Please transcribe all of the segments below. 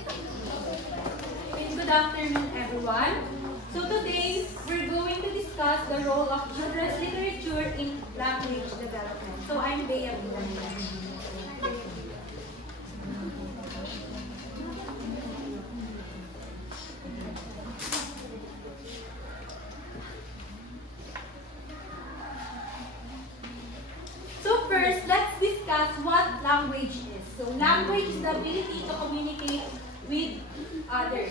Good afternoon, everyone. So today, we're going to discuss the role of children's literature in language development. So I'm Bea Villanova. So first, let's discuss what language is. So language is the ability to communicate with others.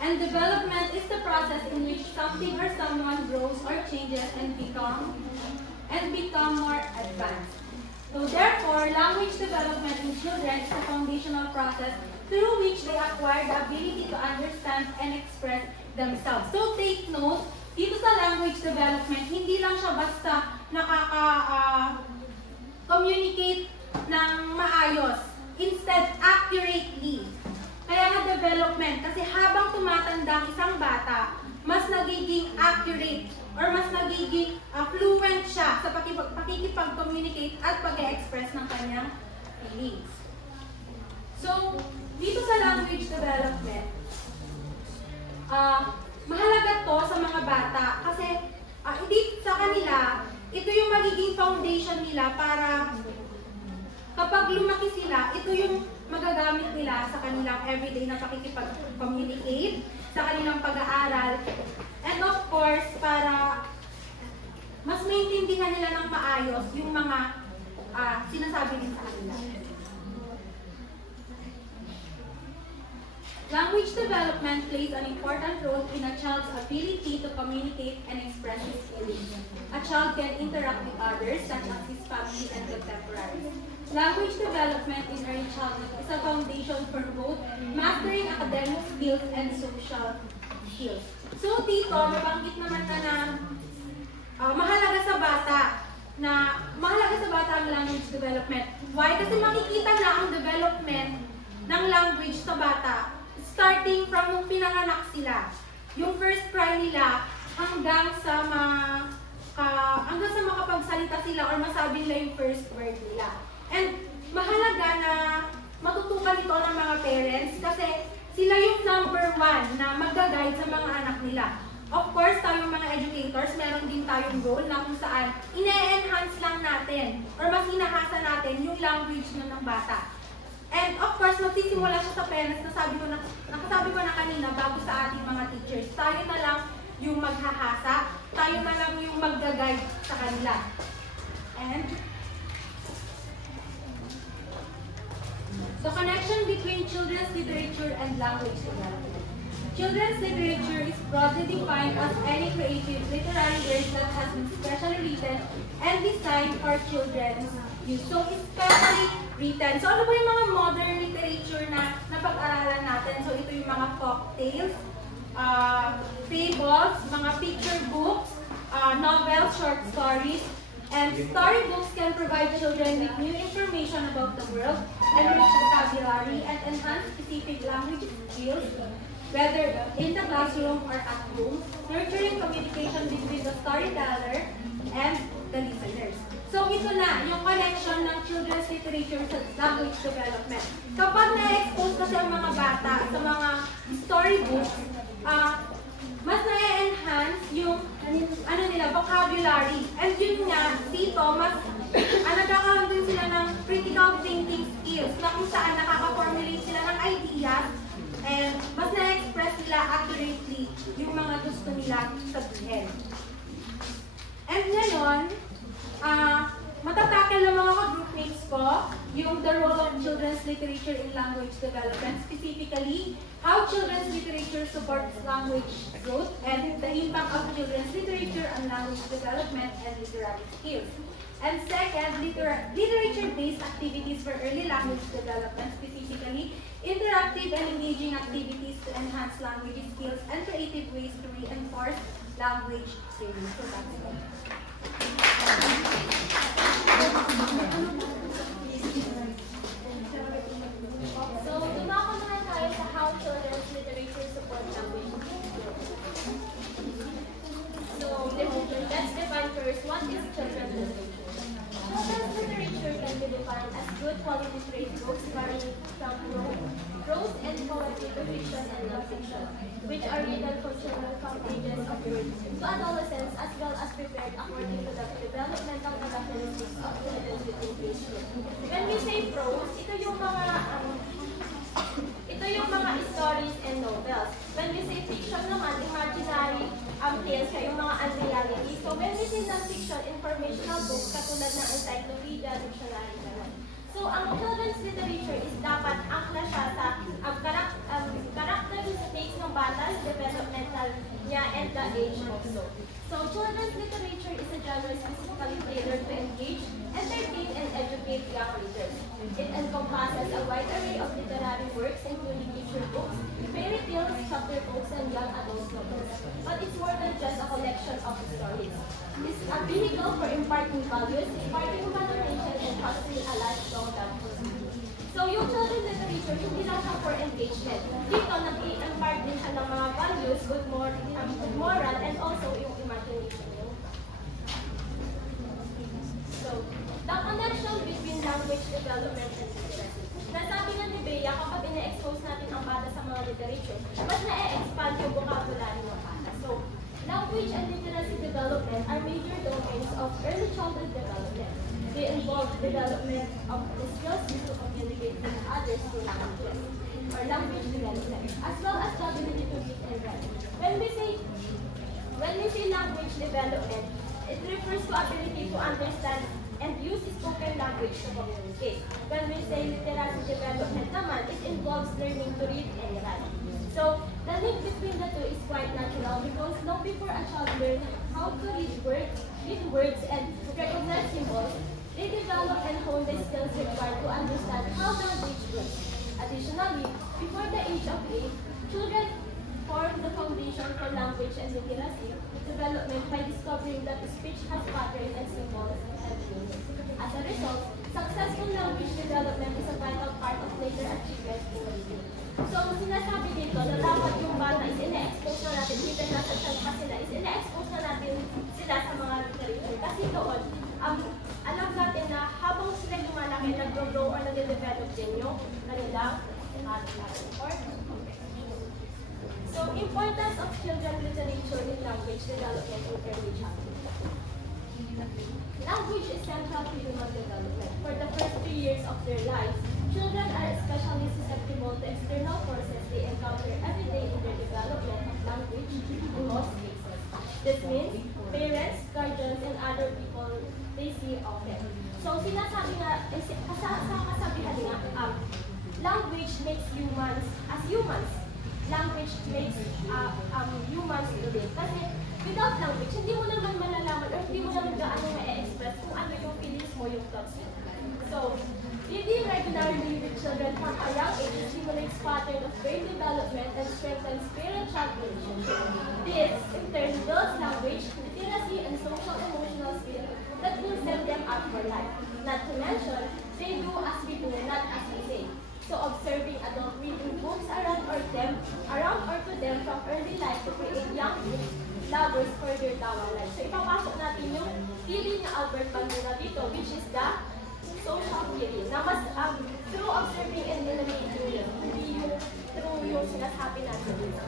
And development is the process in which something or someone grows or changes and become more advanced. So therefore, language development in children is a foundational process through which they acquire the ability to understand and express themselves. So take note, dito sa language development, hindi lang siya basta communicate ng maayos. Instead, accurately. Kaya nga development, kasi habang tumatanda ang isang bata, mas nagiging accurate or mas nagiging fluent siya sa pakikipag-communicate at pag-express ng kanyang feelings. So, dito sa language development, mahalaga to sa mga bata kasi hindi sa kanila, ito yung magiging foundation nila para kapag lumaki sila, ito yung magagamit nila sa kanilang everyday na pakikipag-communicate, sa kanilang pag-aaral, and of course, para mas maintindihan nila ng maayos yung mga sinasabi din sa kanila. Language development plays an important role in a child's ability to communicate and express his feelings. A child can interact with others, such as his family and contemporaries. Language development in early childhood is a foundation for both mastering academic skills and social skills. So dito, nabanggit naman na mahalaga sa bata ang language development. Why? Kasi makikita na ang development ng language sa bata starting from nung pinanganak sila. Yung first cry nila hanggang sa makapagsalita sila or masabi nila yung first word nila. And mahalaga na matutukan ito ng mga parents kasi sila yung number one na mag-guide sa mga anak nila. Of course, tayong mga educators, meron din tayong role na kung saan ine-enhance lang natin or mas hinahasa natin yung language ng bata. And of course, magsisimula siya sa parents na nakasabi ko na kanina bago sa ating mga teachers. Tayo na lang yung maghahasa, tayo na lang yung mag-guide sa kanila. And the connection between children's literature and language development. Children's literature is broadly defined as any creative literary work that has been specially written and designed for children's use. So, especially written. So, ano ba yung mga modern literature na napag-aralan natin? So, ito yung mga folktales, fables, mga picture books, novels, short stories, and storybooks can provide children with new information about the world, enrich vocabulary, and enhance specific language skills, whether in the classroom or at home, nurturing communication between the storyteller and the listeners. So ito na, yung connection ng children's literature sa language development. Kapag na-expose kasi ang mga bata sa mga storybooks, mas na-enhance yung vocabulary. And yun nga, dito, mas nagkakaroon din sila ng critical thinking skills na kung saan nakaka-formulate sila ng ideas and mas na-express nila accurately yung mga gusto nila sabihin. And ngayon, matatakel ng mga ka-groupmates ko yung the role of children's literature in language development, specifically how children's literature supports language growth and the impact of children's literature on language development and literary skills. And second, literature-based activities for early language development, specifically interactive and engaging activities to enhance language skills and creative ways to reinforce language training. So that's it. So, dumako naman tayo sa how children's literature support language. So, let's define first what is children's literature. Children's literature can be defined as good quality trade books varying from prose and poetry to fiction and non-fiction, which are written for children from ages of birth to adolescents, as well as prepared according to the developmental characteristics of children between age group. When we say prose, ito yung mga stories and novels. When we say fiction naman, imaginary tales, yung mga unreality. So when we say non-fiction, informational books katulad ng encyclopedia, dictionary, gano'n. So ang children's literature is dapat angkla siya sa characteristics ng bata, developmental niya, and the age also. So children's literature is a genre specifically tailored to engage, entertain, and educate young readers. It encompasses a wide array of literary works, including picture books, fairy tales, chapter books, and young adult novels. But it's more than just a collection of stories. It's a vehicle for imparting values, imparting imagination, and fostering a lifelong love for reading. So yung children's literature, hindi lang siya for engagement. Dito, nag-i-impart din siya ng mga values, good moral, and also yung imagination. So, the connection between language development and literacy. Nasabi nga ni Bea, kapag ina-expose natin ang bata sa mga literature, mas na-expand yung vocabulary ng bata. So, language and literacy development are major domains of early childhood development. They involve development of the skills used to communicate with others through languages, or language development, as well as the ability to read and write. When we say language development, it refers to ability to understand and use spoken language to communicate. When we say literacy development naman, it involves learning to read and write. So, the link between the two is quite natural because long before a child learns how to read words and recognize symbols, they develop and hone the skills required to understand how language works. Additionally, before the age of 8, children form the foundation for language and literacy development by discovering that speech has patterns and symbols and meanings. As a result, successful language development is a vital part of later achievement in reading. So, sinasabi dito na dapat yung bata is ina-expose na natin, even nasa child pa sila, is ina-expose na natin sila sa mga literature. Kasi doon, alam natin na habang sila lumalaki, nag-grow or nag-develop din yung kanilang So, importance of children's literature in language development in early childhood. Language is central to human development. For the first 3 years of their lives, children are especially susceptible to external forces they encounter every day in their development of language in most cases. This means parents, guardians, and other people they see often. So, sinasabi nga, sa kasabihan nga, language makes humans, as humans, language makes humans live. Kasi without language, hindi mo naman malalaman or hindi mo naman gaano ma-express kung ano yung feelings mo, yung thoughts mo. So, reading regularly with children from a young age stimulates pattern of brain development and strengthens parent-child relationship. This, in turn, builds language, literacy, and social emotional skills that will set them up for life. Not to mention, they do as we do, not as we say. So observing adult reading books around or to them from early life to create young lovers further down our life. So ipapasok natin yung theory ni Albert Bandura dito, which is the social theory. Na mas through observing and emulating yun, hindi yung through yung sinasabi natin dito.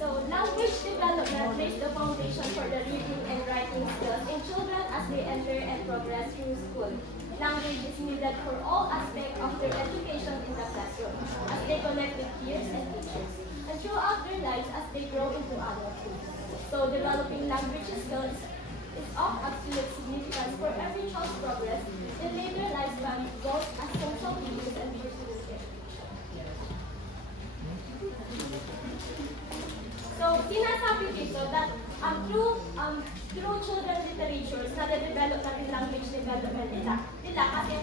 So language development lays the foundation for the reading and writing skills in children as they enter and progress through school. Language is needed for all aspects of their education in the classroom, as they connect with peers and teachers, and throughout their lives as they grow into adulthood. So developing language skills is of absolute significance for every child's progress in later lifespan, both as social beings and personal education. So sinasabi dito that through children's literatures, na-develop natin language development nila kasi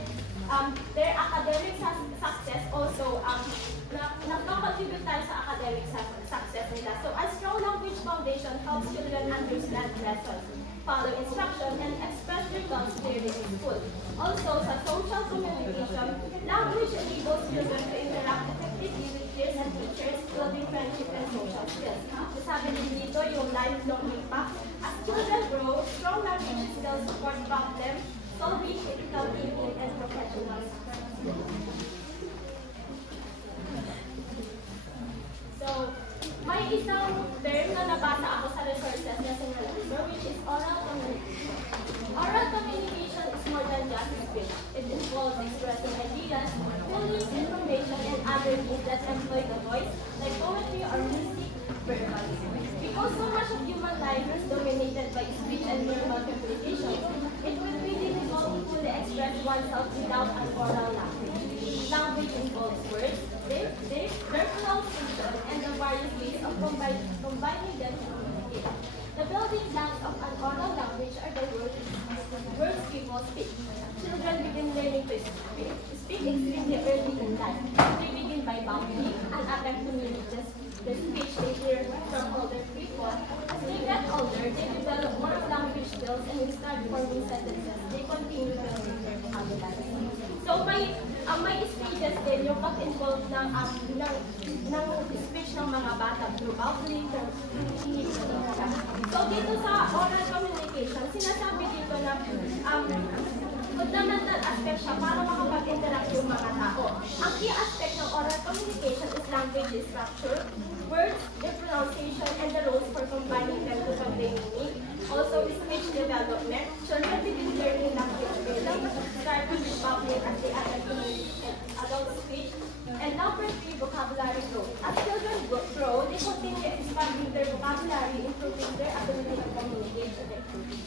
their academic success also nag-contribute tayo sa academic success nila. So a strong language foundation helps children understand lessons, follow instruction, and express their thoughts clearly in school. Also, sa social communication, language enables children to interact effectively with peers and teachers, building friendship and social skills. Sabi din dito yung lifelong impact. As children grow, strong language skills support problem solving, critical thinking, and professional success. isang term na nabasa ako sa resources na sinalansor, which is oral communication. Oral communication is more than just speech. It involves expressing ideas, feelings, information, and other means that employ the voice, like poetry or music, verbally. Because so much of human life is dominated by speech and verbal communication, it would be difficult to fully express oneself without an oral language. Language involves words, their pronunciation, and the various ways of combining them to communicate. The building blocks of an oral language are the words people speak. Children begin learning to speak extremely early in life. They begin by mouthing and attempt to mimic the speech they hear from older people. As they get older, they develop more language skills and will start forming sentences. They continue building their vocabulary. So may stages din yung pag-involve ng speech ng mga bata through mouthing, So dito sa oral communication, sinasabi dito na fundamental aspect siya para makapag-interact yung mga tao. Ang key aspect ng oral communication is language structure, words, their pronunciation, and the rules for combining them to convey meaning. Also, speech development. Children begin learning language building, start with babbling as they attempt to communicate adult speech. And number 3, vocabulary growth. As children grow, they continue expanding their vocabulary, improving their ability to communicate effectively.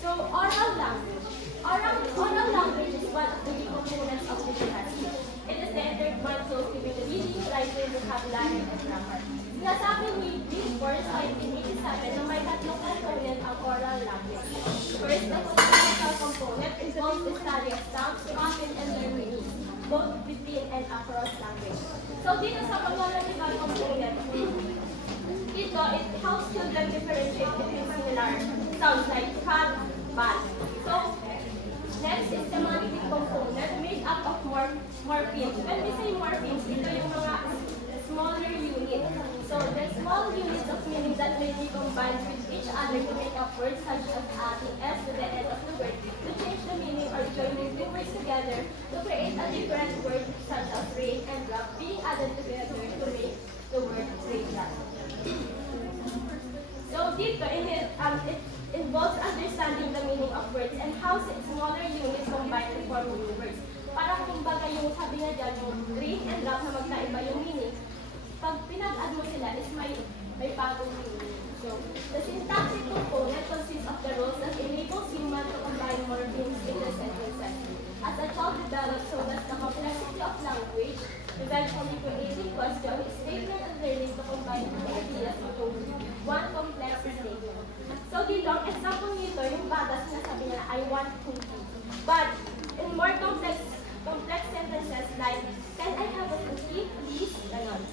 So, oral language. Oral language is one of the key components of literacy. It is the intertwined closely with reading, writing, vocabulary, and grammar. Sinasabi ni Billboard sa 1987 na may tatlong component ang oral language. First, the phonetical component involves the study of sounds, content, and their meanings, both within and across language. So, dito sa phonetical component, it helps children differentiate between similar sounds like cat, bat. So, next is semantic component made up of morphemes. When we say morphemes, ito yung mga smaller units. So, the small units of meaning that may be combined with each other to make up words such as adding S to the end of the word to change the meaning or joining two words together to create a different word such as rain and drop being added together to make the word raindrop. So, dito, it involves understanding the meaning of words and how smaller units combine to form new words. Para kumbaga yung sabi nga dyan, yung rain and drop na magkaiba yung meaning, pag pinag-add mo sila is may bagong meaning. So, the syntactic component consists of the rules that enables human to combine more meanings in the sentences. As a child develops, so does the complexity of language, eventually creating questions, statement, and learning to combine two ideas into one complex statement. So, dito, ang example nito, yung bata, sinasabi niya, I want cookie. But, in more complex sentences like, can I have a cookie, please? Ganon.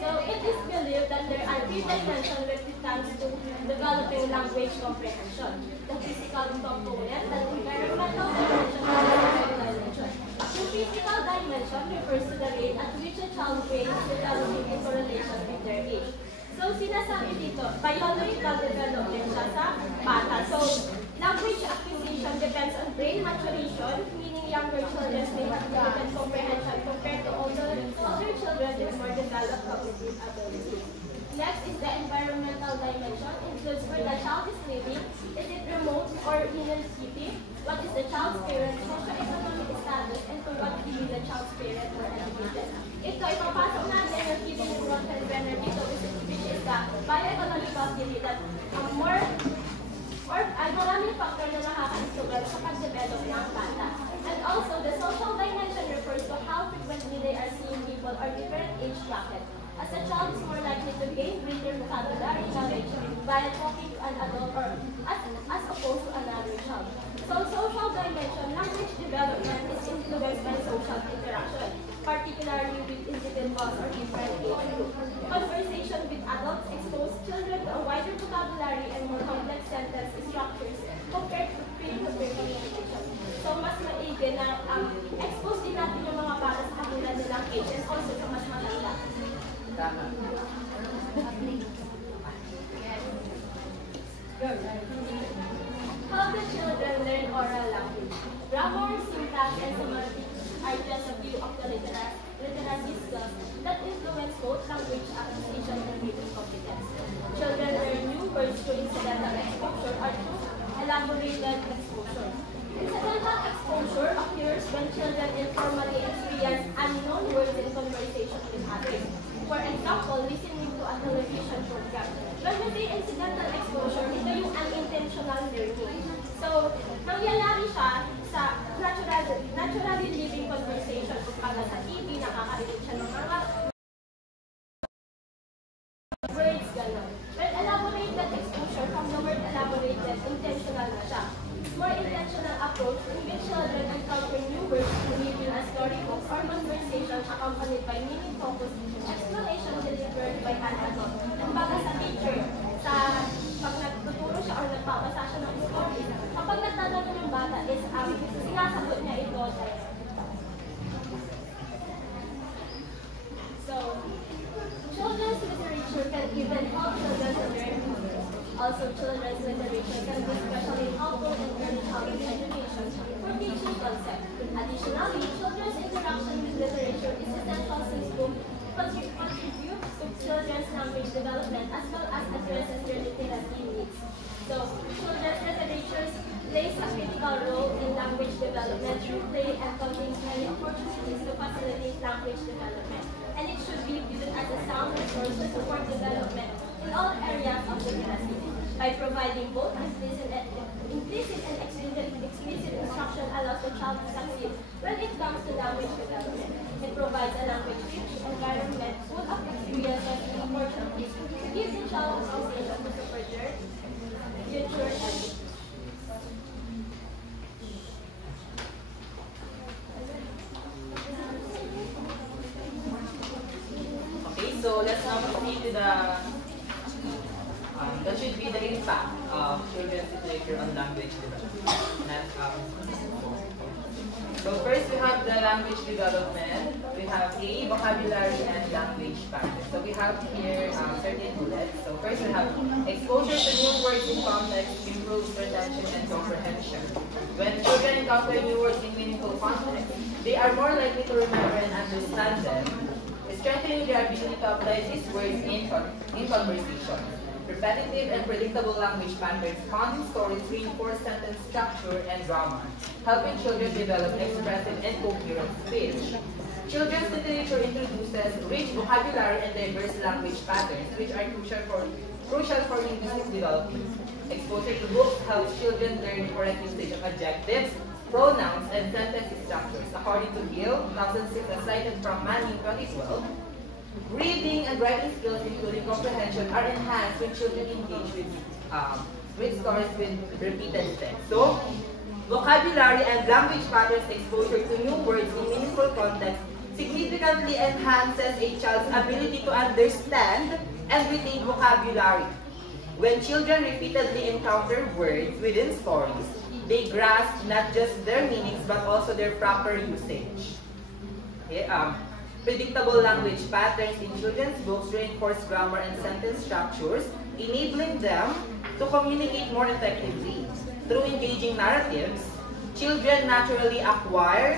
So, it is believed that there are three dimensions when it comes to developing language comprehension. The physical component, the environmental dimension, and the social dimension. The physical dimension refers to the rate at which a child brain is developing in correlation with their age. So, sinasabi dito, biological development siya sa bata. So, language acquisition depends on brain maturation, meaning younger children may have limited comprehension compared to older children with more developed cognitive abilities. Next is the environmental dimension, includes where the child is living, is it remote or in a city, what is the child's parents' socio-economic status, and to what degree the child's parents were educated. Ito, ipapasok natin yung giving ni Bronfen Brenner dito, which is the bioeconomical theory that maraming factor na nakaka-instrument sa pag-develop ng bata. And also, the social dimension refers to how frequently they are seeing people or different age brackets. As a child is more likely to gain greater vocabulary knowledge by talking to an adult or as opposed to another child. So, social dimension, language development is influenced by social interaction, particularly with individuals or different age groups. Conversation with adults expose children to a wider vocabulary and more complex sentence structures compared to peer-to-peer communication. So, mas maigi na expose din natin yung mga bata sa kanila nilang age and also sa mas matanda. How the children learn oral language. Grammar, syntax, and semantics are just a few of the literacy skills that influence both language acquisition and reading competence. Children learn new words through incidental exposure or through elaborated exposure. Incidental exposure occurs when children informally experience unknown words in conversation with others. For example, listening to a television program. When we say incidental exposure, ito yung unintentional learning. So, nangyayari siya sa naturally living conversation. Kung pala sa TV, nakakarinig siya ng mga words, gano'n. When elaborated exposure, from the word elaborated, intentional na siya. More intentional approach in which children encounter new words reading a storybook or conversation accompanied by meaning-focused exploration delivered by an adult. Kumbaga sa teacher, pag nagtuturo siya or nagpapasa siya ng story, kapag nagtatanong yung bata is sinasagot niya ito direct. So, children's literature can even help children to learn. Also, children's literature can be especially helpful in early childhood education for teaching concepts. Additionally, children's interaction with literature is essential since both contribute to children's language development as well as addresses their literacy needs. So, children's literature plays a critical role in language development through play and contains many opportunities to facilitate language development. And it should be viewed as a sound resource to support development in all areas of literacy. By providing both implicit and explicit instruction allows the child to succeed when it comes to language development. It provides a language-rich environment full of experiences and opportunities to give the child a foundation to support their future education. Okay, so let's now proceed to that should be the impact of children's literature on language development. So first we have the language development. We have A, vocabulary and language patterns. So we have here certain bullets. So first we have exposure to new words in context improves retention and comprehension. When children encounter new words in meaningful context, they are more likely to remember and understand them, strengthening their ability to apply these words in conversation. Repetitive and predictable language patterns found in stories reinforce sentence structure and grammar, helping children develop expressive and coherent speech. Children's literature introduces rich vocabulary and diverse language patterns, which are crucial for linguistic development. Exposure to books helps children learn the correct usage of adjectives, pronouns, and sentence structures. According to Gill, 2006, as cited from Manning 2012, reading and writing skills, including comprehension, are enhanced when children engage with stories with repeated text. So, vocabulary and language patterns exposure to new words in meaningful context significantly enhances a child's ability to understand and retain vocabulary. When children repeatedly encounter words within stories, they grasp not just their meanings but also their proper usage. Okay, predictable language patterns in children's books reinforce grammar and sentence structures, enabling them to communicate more effectively. Through engaging narratives, children naturally acquire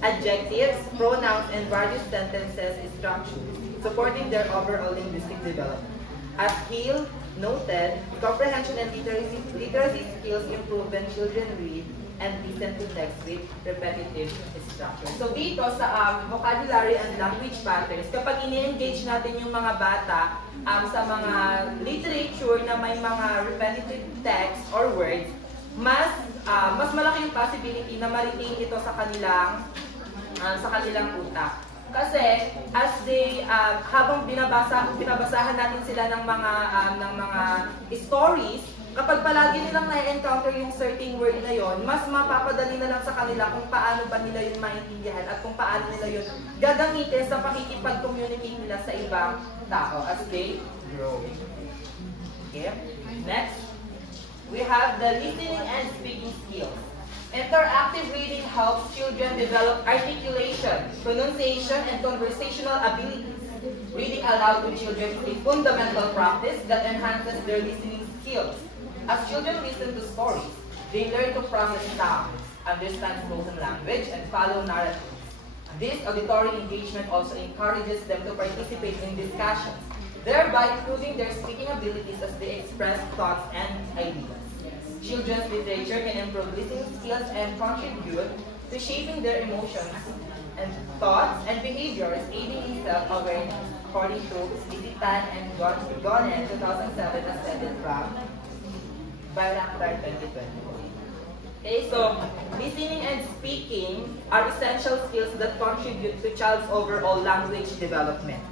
adjectives, pronouns, and various sentences structures, supporting their overall linguistic development. As Hill noted, comprehension and literacy skills improve when children read and listen to text with repetitive structure. So dito sa vocabulary and language patterns, kapag ini-engage natin yung mga bata sa mga literature na may mga repetitive text or words, mas malaki yung possibility na ma-retain ito sa kanilang utak. Kasi as they habang binabasahan natin sila ng mga stories, kapag palagi nilang na-encounter yung certain word na yon, mas mapapadali na lang sa kanila kung paano ba nila yun maintindihan at kung paano nila yun gagamitin sa pakikipag-communicate nila sa ibang tao as they grow. Okay? Next, we have the listening and speaking skills. Interactive reading helps children develop articulation, pronunciation, and conversational abilities. Reading aloud to children is a fundamental practice that enhances their listening skills. As children listen to stories, They learn to process sounds, understand spoken language, and follow narratives. This auditory engagement also encourages them to participate in discussions, thereby improving their speaking abilities as they express thoughts and ideas. Children's literature can improve listening skills and contribute to shaping their emotions and thoughts and behaviors, aiding in self-awareness, according to Isitan and Gonen, 2007, as studied from Bioreactor 2020. Okay, so listening and speaking are essential skills that contribute to child's overall language development.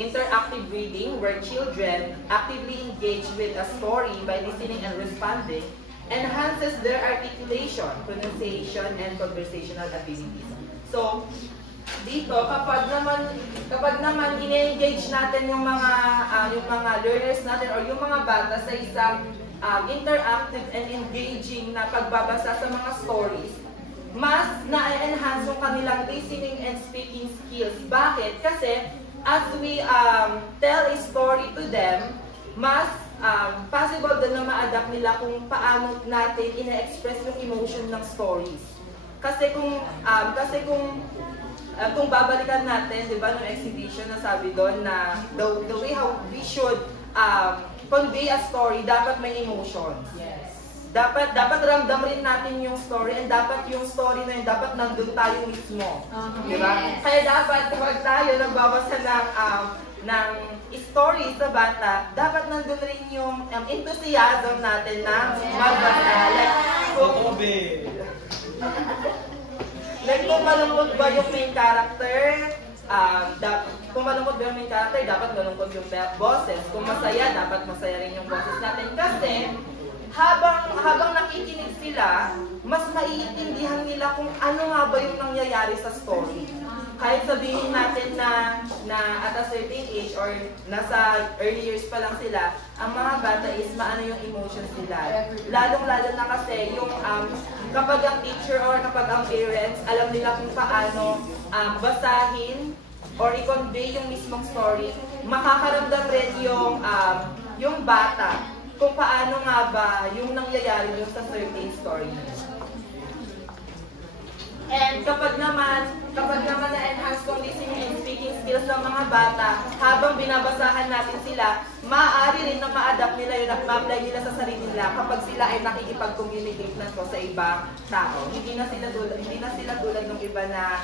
Interactive reading, where children actively engage with a story by listening and responding, enhances their articulation, pronunciation, and conversational abilities. So, dito kapag naman ine-engage natin yung mga learners natin or yung mga bata sa isang interactive and engaging na pagbabasa sa mga stories, mas na-enhance yung kanilang listening and speaking skills. Bakit? Kasi as we tell a story to them, mas possible din na ma-adapt nila kung paano natin ina-express yung emotion ng stories. Kasi kung babalikan natin, di ba, nung exhibition na sabi doon na the way how we should convey a story, dapat may emotions. Yes. Dapat ramdam rin natin yung story, and dapat yung story na yun, dapat nandun tayo mismo. Di ba? Yes. Kaya dapat kapag tayo nagbabasa ng story sa bata, dapat nandun rin yung enthusiasm natin na magbasa. Like kung malungkot ba yung main character, dapat malungkot yung boses. Kung masaya, dapat masaya rin yung boses natin. Kasi, habang nakikinig sila, mas maiintindihan nila kung ano nga ba yung nangyayari sa story. Kahit sabihin natin na at a certain age or nasa early years pa lang sila, ang mga bata is maano yung emotions nila. Lalong-lalo na kasi yung kapag ang teacher or kapag ang parents, alam nila kung paano basahin or i-convey yung mismong story, makakaramdam rin yung bata kung paano nga ba yung nangyayari yung sa certain story. And kapag naman na-enhance kong listening and speaking skills ng mga bata, habang binabasahan natin sila, maaari rin na ma-adapt nila yun at ma-apply nila sa sarili nila kapag sila ay nakikipag-communicate na to sa ibang tao. Hindi na sila tulad ng iba na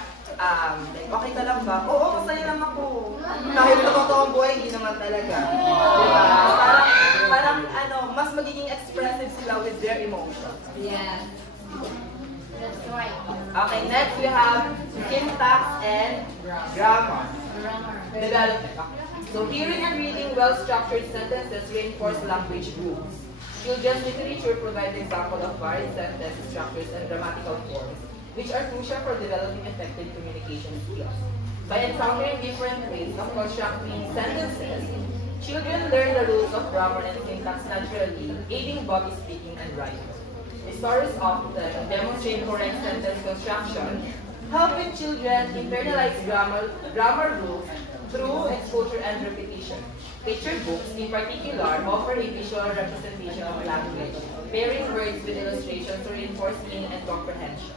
okay ka lang ba? Oo, masaya lang ako. Kahit sa totoong buhay, hindi naman talaga. Diba? Parang mas magiging expressive sila with their emotions. Yeah. That's right. Okay, next we have syntax and grammar. Development. So hearing and reading well-structured sentences reinforce language rules. Children's literature provides examples of varied sentence structures and grammatical forms, which are crucial for developing effective communication skills. By encountering different ways of constructing sentences, children learn the rules of grammar and syntax naturally, aiding both speaking and writing. Stories often demonstrate correct sentence construction, helping children internalize grammar rules through exposure and repetition. Picture books, in particular, offer a visual representation of language, pairing words with illustrations to reinforce meaning and comprehension.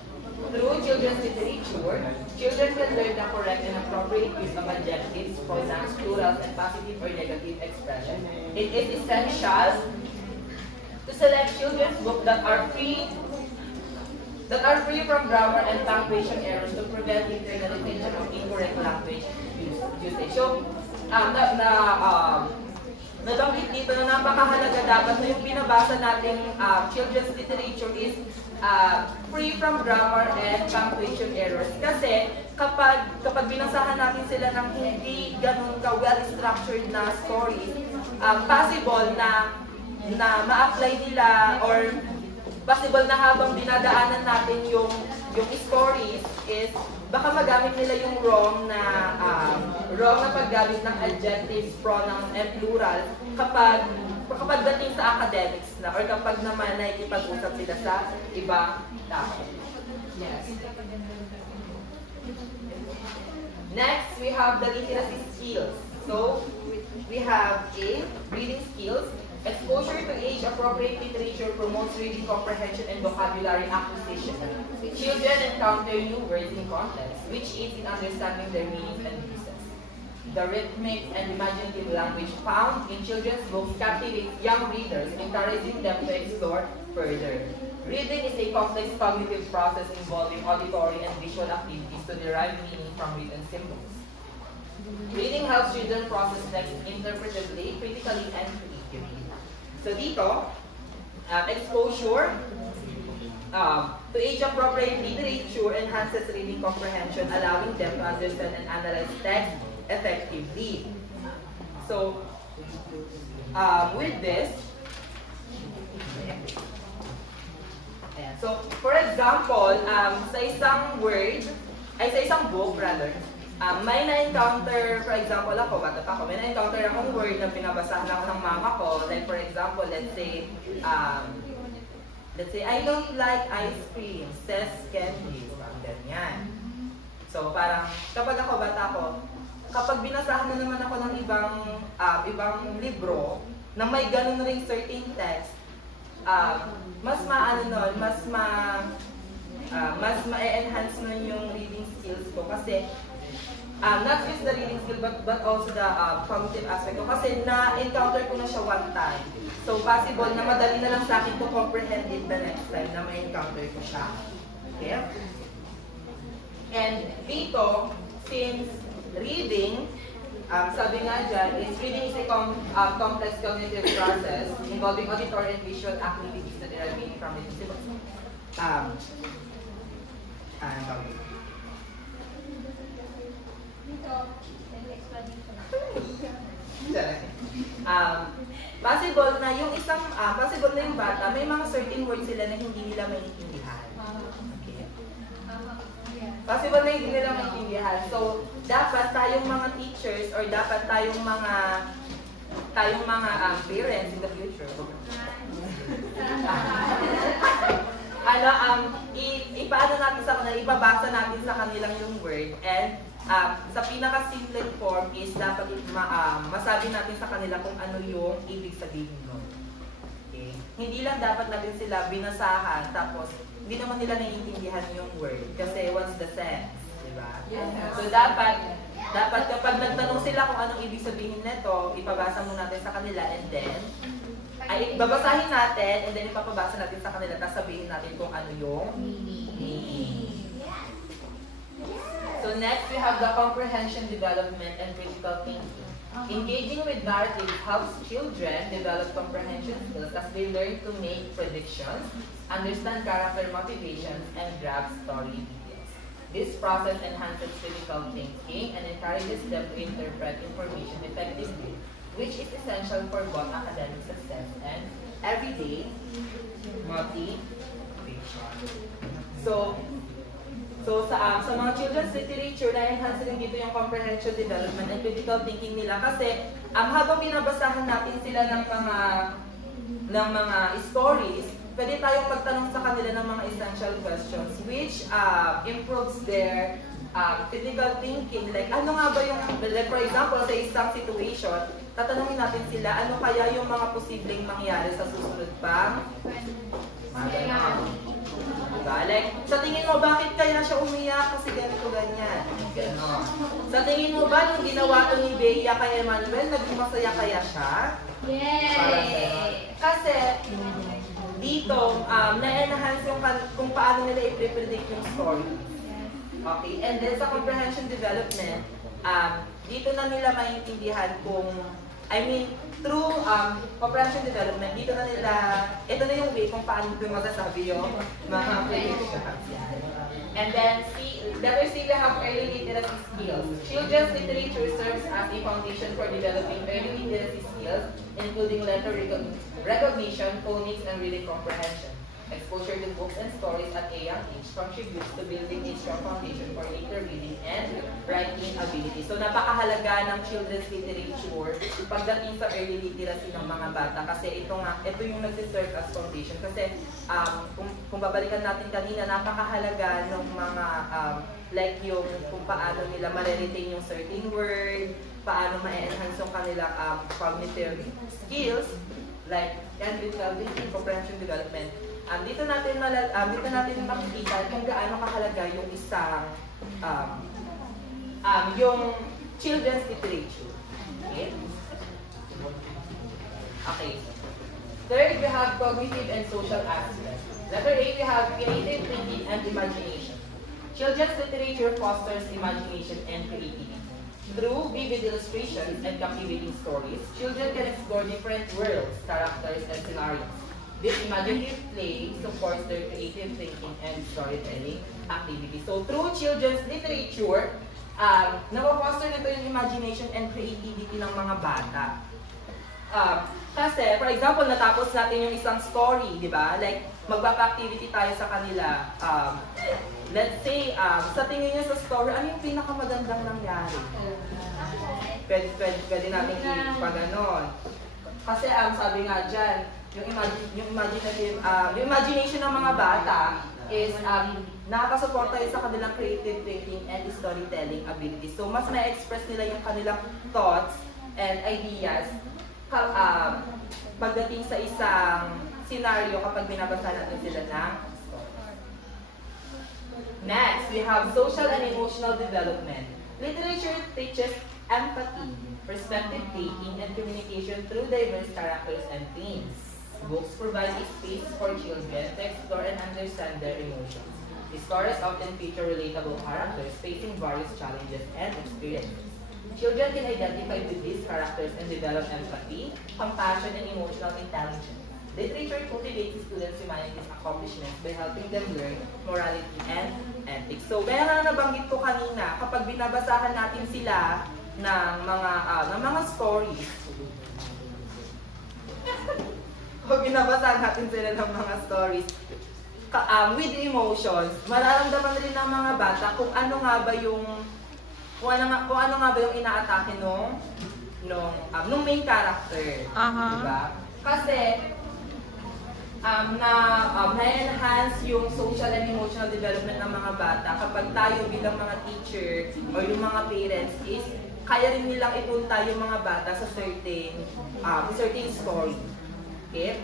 Through children's literature, children can learn the correct and appropriate use of adjectives, pronouns, plurals, and positive or negative expression. It is essential to select children's books that are free from grammar and punctuation errors to prevent internalization of incorrect language usage. So, nabanggit dito na napakahalaga dapat na yung binabasa nating children's literature is free from grammar and punctuation errors. Kasi kapag binasahan natin sila ng hindi ganun ka well-structured na stories, possible na ma-apply nila or possible na habang dinadaanan natin yung stories is baka magamit nila yung wrong na paggamit ng adjectives, pronouns, and plural kapag dating sa academics na or kapag naman nakikipag-usap sila sa ibang tao. Yes. Next, we have the literacy skills. So, we have A, reading skills. Exposure to age-appropriate literature promotes reading comprehension and vocabulary acquisition. Children encounter new words in context, which aids in understanding their meanings and uses. The rhythmic and imaginative language found in children's books captivates young readers, encouraging them to explore further. Reading is a complex cognitive process involving auditory and visual activities to derive meaning from written symbols. Reading helps children process text interpretively, critically, and creatively. So dito, exposure to age-appropriate literature enhances reading comprehension, allowing them to understand and analyze text effectively. So, with this, so for example, sa isang book rather, may na-encounter, for example ako, bata pa ako, may na-encounter akong word na pinabasahan ako ng mama ko. Like for example, let's say, I don't like ice cream, says Candy. Ganyan. So parang, kapag ako, bata ko, kapag binasahan na naman ako ng ibang libro, na may ganun ring certain text, mas ma-enhance nun yung reading skills ko kasi not just the reading skill but also the cognitive aspect ko kasi na-encounter ko na siya one time. So possible na madali na lang sa akin to comprehend it the next time na ma-encounter ko siya. Okay? And dito, since reading, sabi nga dyan, reading is a complex cognitive process involving auditory and visual activities that are meaning from it. Possible na yung bata, may mga certain words sila na hindi nila maintindihan. Okay. Possible na hindi nila maintindihan. So, dapat tayong mga teachers or dapat tayong mga parents in the future. Ipaano natin sa kanila, ibabasa natin sa kanilang yung word and sa pinaka-simple form is dapat masabi natin sa kanila kung ano yung ibig sabihin nun. Okay? Hindi lang dapat natin sila binasahan tapos hindi naman nila naiintindihan yung word kasi what's the sense, diba? Yeah. So dapat kapag nagtanong sila kung anong ibig sabihin nito, ipabasa muna natin sa kanila and then babasahin natin and then ipapabasa natin sa kanila tapos sabihin natin kung ano yung meaning. So next, we have the comprehension development and critical thinking. Engaging with narrative helps children develop comprehension skills as they learn to make predictions, understand character motivations, and grasp story details. This process enhances critical thinking and encourages them to interpret information effectively, which is essential for both academic success and everyday motivation. So sa mga children's literature, na-enhance rin dito yung comprehension development and critical thinking nila kasi habang binabasahan natin sila ng mga stories, pwede tayong magtanong sa kanila ng mga essential questions which improves their critical thinking. Like ano nga ba yung, like for example, sa isang situation, tatanungin natin sila ano kaya yung mga posibleng mangyari sa susunod pang diba? Like, sa tingin mo, bakit kaya siya umiyak? Kasi ganito, ganyan. Ganon. Sa tingin mo ba, yung ginawa ko ni Bea kay Emmanuel, naging masaya kaya siya? Yay! Kasi, dito, na-enhance yung kung paano nila i-predict yung story. Okay? And then, sa comprehension development, dito na nila maintindihan kung through comprehension development, dito na nila, ito na yung way kung paano ito masasabi yung mga predictions. And then, letter C, we have early literacy skills. Children's literature serves as a foundation for developing early literacy skills, including letter recognition, phonics, and reading comprehension. Exposure to books and stories at a young age contributes to building a strong foundation for later reading and writing ability. So napakahalaga ng children's literature pagdating sa early literacy ng mga bata kasi ito yung nagsiserve as foundation. Kasi kung babalikan natin kanina, napakahalaga ng mga like yung kung paano nila ma-retain yung certain word, paano ma-enhance yung kanilang cognitive skills, like 10 to 12, comprehension development. Dito natin makikita kung gaano kahalaga yung isang yung children's literature. Okay? Okay. Third, we have cognitive and social aspects. Letter A, we have creative thinking and imagination. Children's literature fosters imagination and creativity. Through vivid illustrations and captivating stories, children can explore different worlds, characters, and scenarios. This imaginative play supports their creative thinking and storytelling activities. So through children's literature, napafoster nito yung imagination and creativity ng mga bata. Kasi, for example, natapos natin yung isang story, di ba? Like, magpapa-activity tayo sa kanila. Let's say, sa tingin niyo sa story, ano yung pinakamagandang nangyari? Pwede natin ipaganon. Kasi, sabi nga dyan, yung imagination ng mga bata is nakakasupport tayo sa kanilang creative thinking and storytelling abilities. So, mas na-express nila yung kanilang thoughts and ideas pagdating sa isang scenario kapag binabasa natin sila ng stories. Next, we have social and emotional development. Literature teaches empathy, perspective taking, and communication through diverse characters and themes. Books provide a space for children to explore and understand their emotions. The stories often feature relatable characters facing various challenges and experiences. Children can identify with these characters and develop empathy, compassion, and emotional intelligence. Literature cultivates students' humanities accomplishments by helping them learn morality and ethics. So, kaya nga nabanggit ko kanina, kapag binabasahan natin sila ng mga stories, kapag binabasahan natin sila ng mga stories, with emotions, mararamdaman rin ng mga bata kung ano nga ba yung inaatake nung main character. Diba? Kasi na-enhance yung social and emotional development ng mga bata kapag tayo bilang mga teacher or yung mga parents is kaya rin nilang ipunta yung mga bata sa certain story. Okay?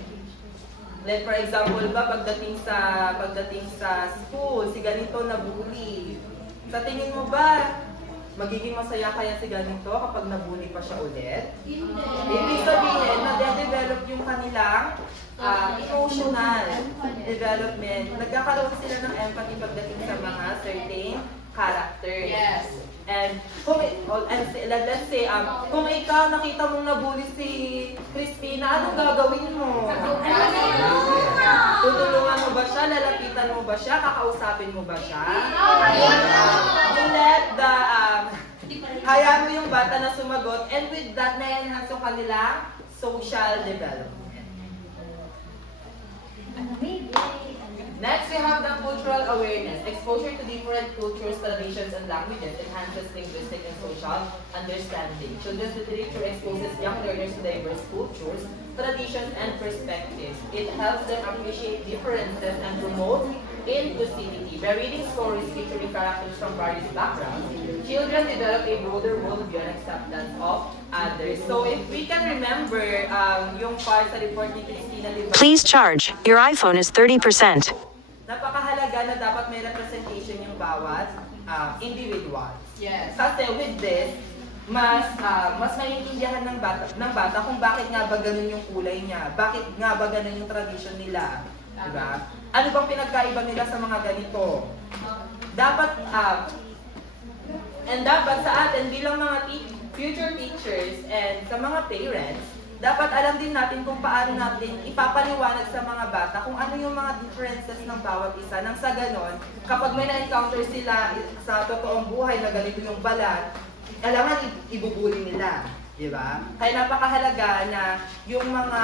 Like for example ba, pagdating sa school, si ganito nabully. Sa tingin mo ba, magiging masaya kaya si ganito kapag nabully pa siya ulit? Ibig sabihin, na-develop yung kanilang emotional development. Nagkakaroon sila ng empathy pagdating sa mga certain characters. Yes. And let's say, kung ikaw nakita mong nabully si Christina, anong gagawin mo? Tutulungan mo ba siya? Lalapitan mo ba siya? Kakausapin mo ba siya? Hayaan mo yung bata na sumagot, and with that, na-enhance yung kanilang social development. Next, we have the cultural awareness. Exposure to different cultures, traditions, and languages enhances linguistic and social understanding. Children's literature exposes young learners to diverse cultures, traditions, and perspectives. It helps them appreciate differences and promote inclusivity. By reading stories featuring characters from various backgrounds, children develop a broader worldview and acceptance of others. So if we can remember yung part sa report ni Christina, please charge. Your iPhone is 30%. Napakahalaga na dapat may representation yung bawat individual. Yes. Kasi with this, mas maiintindihan ng bata kung bakit nga ba ganun yung kulay niya, bakit nga ba ganun yung tradition nila. Diba? Ano bang pinagkaiba nila sa mga ganito? Dapat sa atin bilang mga future teachers and sa mga parents, dapat alam din natin kung paano natin ipapaliwanag sa mga bata kung ano yung mga differences ng bawat isa. Nang sa ganon, kapag may na-encounter sila sa totoong buhay na ganito yung balat, alangan ibubuli nila. Diba? Kaya napakahalaga na yung mga,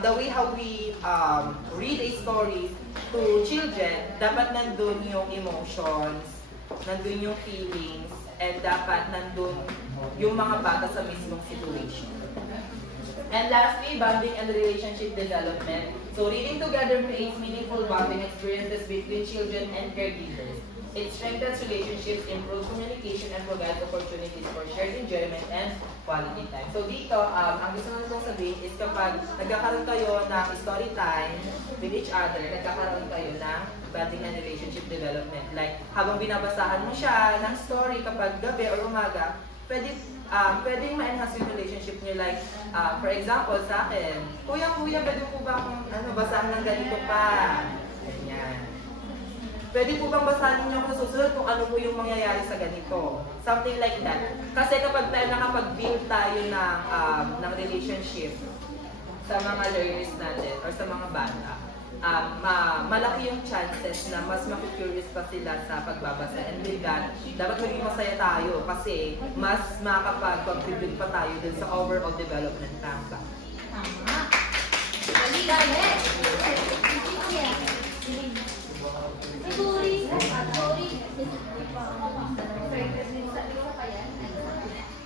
the way how we read a story to children, dapat nandun yung emotions, nandun yung feelings, and dapat nandun yung mga bata sa mismong situation. And lastly, bonding and relationship development. So reading together creates meaningful bonding experiences between children and caregivers. It strengthens relationships, improves communication, and provides opportunities for shared enjoyment and quality time. So dito, ang gusto ko kong sabihin is kapag nagkakaroon kayo ng story time with each other, nagkakaroon kayo ng bonding and relationship development. Like, habang binabasahan mo siya ng story kapag gabi or umaga, pwedeng ma-enhance yung relationship niyo. Like, for example, sa akin, Kuya, pwede po ba akong basahan ng ganito pa? Ganyan. Pwede po bang basahin niyo kung susunod kung ano po yung mangyayari sa ganito? Something like that. Kasi kapag nakapag-build tayo ng relationship sa mga learners natin or sa mga bata, malaki yung chances na mas makikurious pa sila sa pagbabasa. And with that, dapat maging masaya tayo kasi mas makakapag-contribute pa tayo dun sa overall development ng bata. Tama. Dali.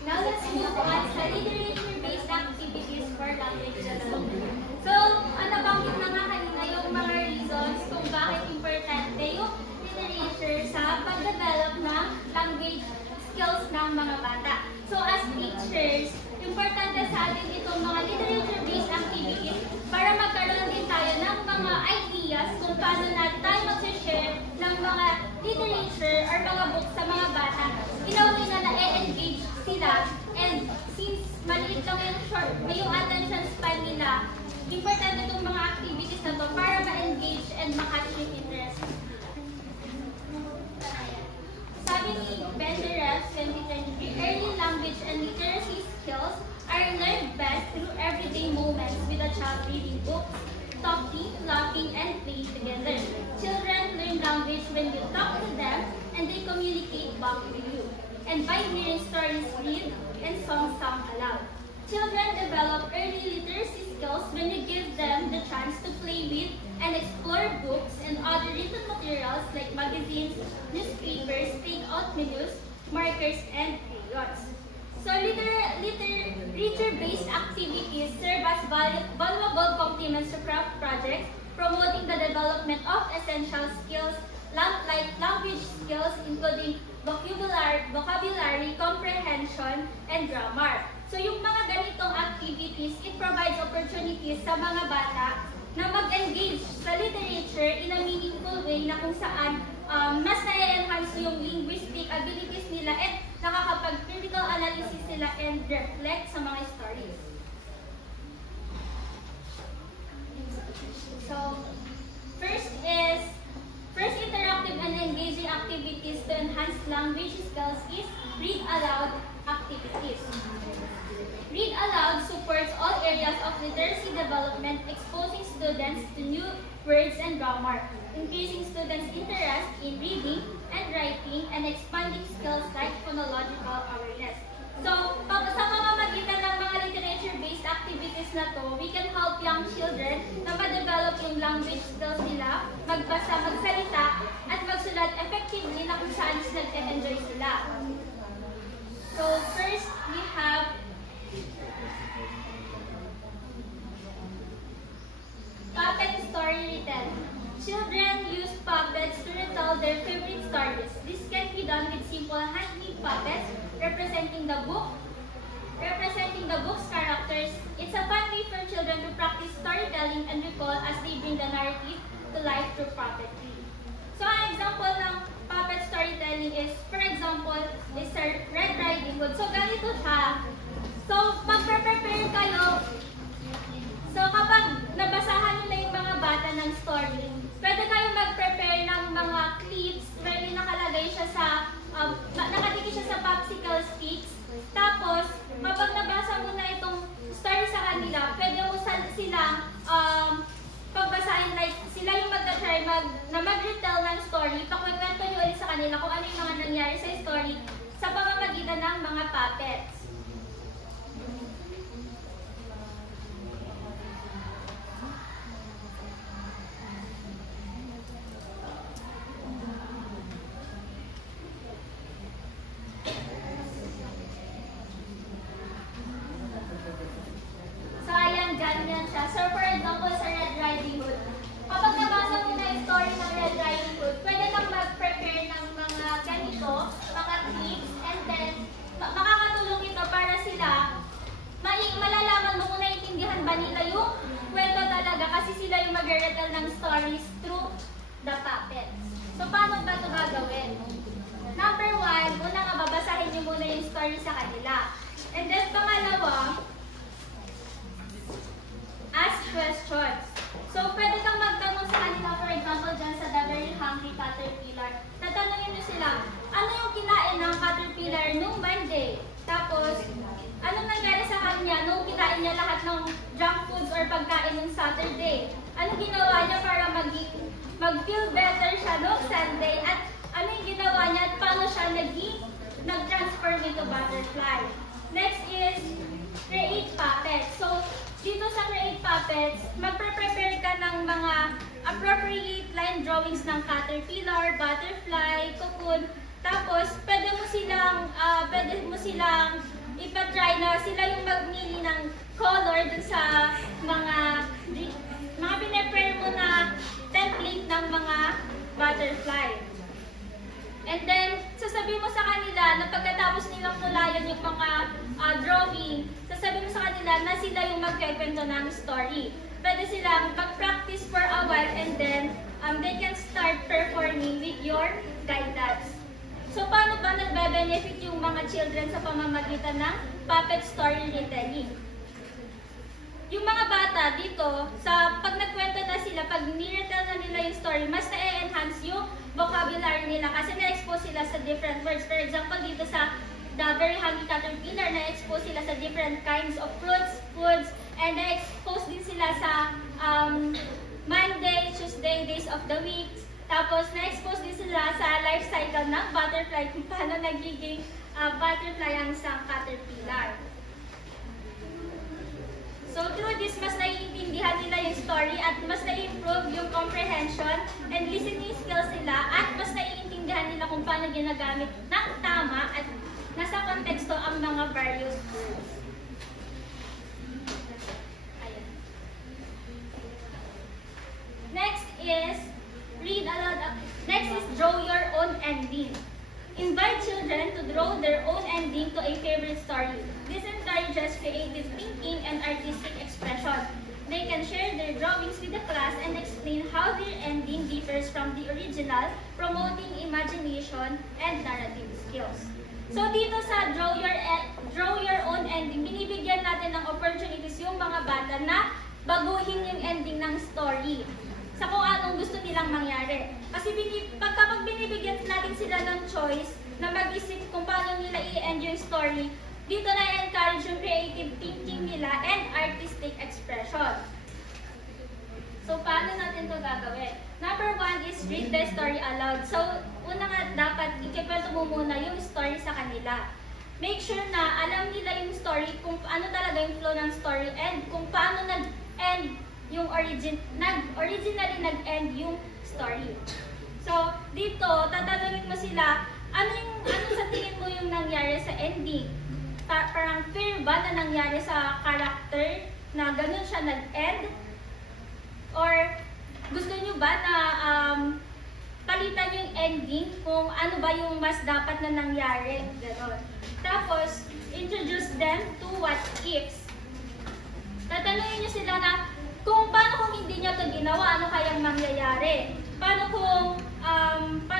Now let's move on sa literature-based activities for language development. So, nabanggit na nga kanina yung mga reasons kung bakit importante yung literature sa pag-develop ng language skills ng mga bata. So, as teachers, importante sa atin itong mga literature-based activities para magkaroon din tayo ng mga ideas kung paano natin tayo mag-share ng mga literature or mga books sa mga bata. Inawin na na-engage sila, and since maliit lang yung attention span nila, importante itong mga activities na to para ma-engage and ma-catch yung interest. Sabi ni Benderev 2023, early language and literacy skills are learned best through everyday moments with a child reading books, talking, laughing, and playing together. Children learn language when you talk to them and they communicate back to you, and by hearing stories read and songs sung aloud. Children develop early literacy skills when you give them the chance to play with and explore books and other written materials like magazines, newspapers, take-out menus, markers, and crayons. So literature-based activities serve as valuable complements to craft projects, promoting the development of essential skills like language skills including vocabulary, comprehension, and grammar. So yung mga ganitong activities, it provides opportunities sa mga bata na mag-engage sa literature in a meaningful way na kung saan mas na-enhance yung linguistic abilities nila at nakakapag-critical analysis sila and reflect sa mga stories. So, first interactive and engaging activities to enhance language skills is read aloud activities. Read aloud supports all areas of literacy development, exposing students to new words and grammar, increasing students' interest in reading and writing, and expanding skills like phonological awareness. So, sa pamamagitan ng mga literature-based activities na to, we can help young children na ma-develop yung language skills nila, magbasa, magsalita, at magsulat effectively na kung saan nag-enjoy sila. So, first, we have puppet storytelling. Children use puppets to retell their favorite stories. This can be done with simple hand-made puppets representing the book's characters. It's a fun way for children to practice storytelling and recall as they bring the narrative to life through puppetry. So, an example ng puppet storytelling is, for example, is Red Riding Hood. So, ganito siya. So, mag-prepare kayo. So, kapag nabasahan nyo na yung mga bata ng story, pwede kayo mag-prepare ng mga clips where nakalagay siya sa, nakadikit siya sa popsicle sticks. Tapos, kapag nabasa mo na itong story sa kanila, pwede mo silang pagbasahin, like, sila yung mag-try na mag-retell ng story, pakikwento nyo ulit sa kanila kung ano yung mga nangyari sa story sa pamamagitan ng mga puppets. So, ayan, ganyan siya. So, for example, sa Red Riding Hood, through the puppets. So, paano ba ito gagawin? Number 1, una nga babasahin niyo muna yung story sa kanila. And then, pangalawa, ask questions. So, pwede kang magtanong sa kanila, for example, dyan sa The Very Hungry Caterpillar. Tatanungin niyo sila, ano yung kinain ng caterpillar nung Monday? Tapos, anong nangyari sa kanya nung kinain niya lahat ng junk foods or pagkain nung Saturday? Anong ginawa niya para mag-feel better siya nung Sunday? At ano yung ginawa niya at paano siya nag-transform into butterfly? Next is create puppets. So, dito sa create puppets, magpre-prepare ka ng mga appropriate line drawings ng caterpillar, butterfly, cocoon. Tapos, pwede mo silang ipatry na sila yung magmili ng color dun sa mga pine-prepare mo na template ng mga butterfly. And then, sasabihin mo sa kanila na pagkatapos nilang tulayan yung mga drawing, sasabihin mo sa kanila na sila yung magkikwento ng story. Pwede silang mag-practice for a while and then they can start performing with your guidance. So, paano ba nagbe-benefit yung mga children sa pamamagitan ng puppet storytelling? Yung mga bata dito, pag nagkwento na sila, pag niretell na nila yung story, mas na-enhance yung vocabulary nila kasi na-expose sila sa different words. For example, dito sa The Very Hungry Caterpillar, na-expose sila sa different kinds of fruits, foods, and na-expose din sila sa Monday, Tuesday, days of the week. Tapos, na-expose din sila sa life cycle ng butterfly, kung paano nagiging butterfly ang isang caterpillar. So, through this, mas naiintindihan nila yung story at mas na-improve yung comprehension and listening skills nila at mas naiintindihan nila kung paano ginagamit ng tama at nasa konteksto ang mga various words. Ayan. Next is read aloud. Next is draw your own ending. Invite children to draw their own ending to a favorite story. This encourages creative thinking and artistic expression. They can share their drawings with the class and explain how their ending differs from the original, promoting imagination and narrative skills. So dito sa draw your own ending, binibigyan natin ng opportunities yung mga bata na baguhin yung ending ng story sa kung anong gusto nilang mangyari. Kasi kapag binibigyan natin sila ng choice na mag-isip kung paano nila i-end yung story, dito na-encourage yung creative thinking nila and artistic expression. So, paano natin ito gagawin? Number 1 is read the story aloud. So, una nga dapat ikikwento mo muna yung story sa kanila. Make sure na alam nila yung story, kung ano talaga yung flow ng story, and kung paano nag-end yung originally nag-end yung story. So, dito, tatanungin mo sila, ano sa tingin mo yung nangyari sa ending? Parang fair ba na nangyari sa character na ganun siya nag-end? Or gusto nyo ba na palitan yung ending kung ano ba yung mas dapat na nangyari? Ganun. Tapos, introduce them to what ifs. Tatanungin nyo sila na, kung paano kung hindi niya ito ginawa, ano kayang mangyayari? Paano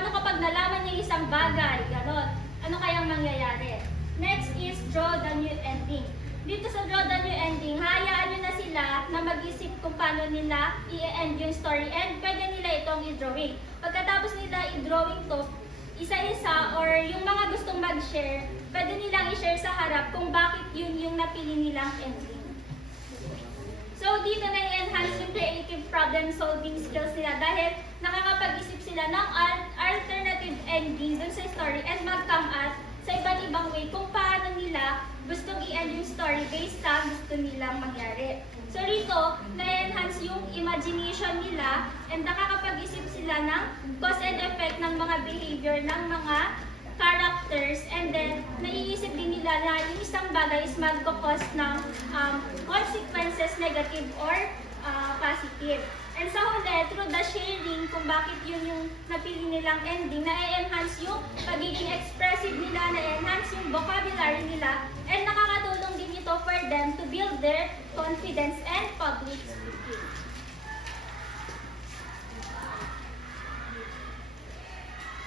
kapag nalaman niya isang bagay, gano'n, ano kayang mangyayari? Next is draw the new ending. Dito sa draw the new ending, hayaan nyo na sila na mag-isip kung paano nila i-end yung story and pwede nila itong i-drawing. Pagkatapos nila i-drawing to, isa-isa or yung mga gustong mag-share, pwede nilang i-share sa harap kung bakit yun yung napili nilang ending. So, dito na-enhance yung creative problem-solving skills nila dahil nakakapag-isip sila ng alternative ending dun sa story and mag-come at sa iba't ibang way kung paano nila gustong i-end yung story based sa gusto nilang mangyari. So, rito, na-enhance yung imagination nila and nakakapag-isip sila ng cause and effect ng mga behavior ng mga characters, and then naiisip din nila na yung isang bagay is magkakos ng consequences, negative or positive. And sa huli, through the sharing kung bakit yun yung napili nilang ending, na-enhance yung pagiging expressive nila, na-enhance yung vocabulary nila, and nakakatulong din ito for them to build their confidence and public speaking.